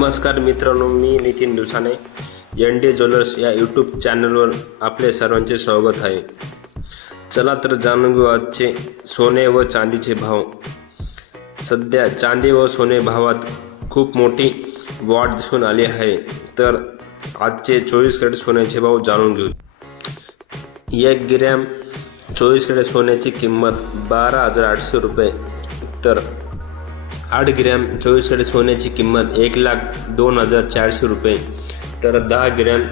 नमस्कार मित्रांनो, मी Nitin Dusane ND jewellers या यूट्यूब चॅनलवर आपले सर्वांचे स्वागत आहे। चला तर जाणून घेऊ आजचे सोने व चांदीचे भाव। सध्या चांदी व सोने भावात खूप मोठी वाढ दिसून आली आहे, तर आजचे 24 कॅरेट सोन्याचे भाव जाणून घेऊ। 1 ग्रॅम 24 कॅरेट सोन्याची किंमत 12,800 रुपये, तर 8 ग्रॅम 24 कॅरेट सोन्याची किंमत 1,02,400 रुपये, तर 10 ग्रॅम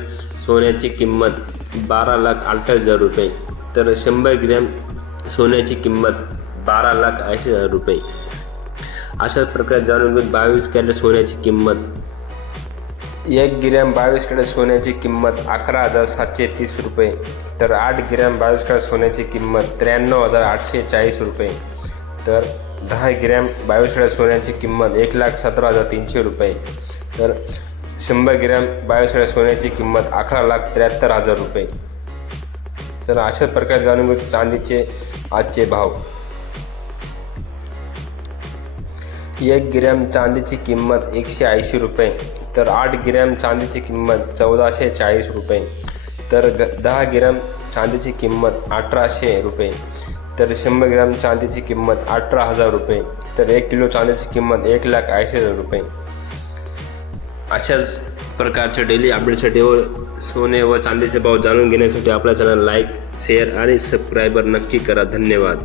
सोन्याची किंमत 12,28,000 रुपये, तर 100 ग्रॅम सोन्याची किंमत 12,80,000 रुपये। अशाच प्रकारे जाणून घेऊ 22 कॅरेट सोन्याची किंमत। 1 ग्रॅम 22 कॅरेट सोन्याची किंमत 11,730 रुपये, तर 8 ग्रॅम 22 कॅरेट सोन्याची किंमत 93,840 रुपये, तर 10 ग्रॅम 22 कॅरेट सोन्याची किंमत 1,17,300 रुपये, तर 100 ग्रॅम 22 कॅरेट सोन्याची किंमत 11,73,000 रुपये। चला अशाच प्रकारे जाणून घेऊ चांदीचे आजचे भाव। 1 ग्रॅम चांदीची किंमत 180 रुपये, तर 8 ग्रॅम चांदीची किंमत 1440 रुपये, तर 10 ग्रॅम चांदीची किंमत 1800 रुपये, तर 100 ग्रॅम चांदीची किंमत 18,000 रुपये, तर 1 किलो चांदीची किंमत 1,80,000 रुपये। अशाच प्रकारच्या डेली अपडेटसाठी व सोने व चांदीचे भाव जाणून घेण्यासाठी आपल्या चॅनल लाईक, शेअर आणि सबस्क्राईबर नक्की करा। धन्यवाद।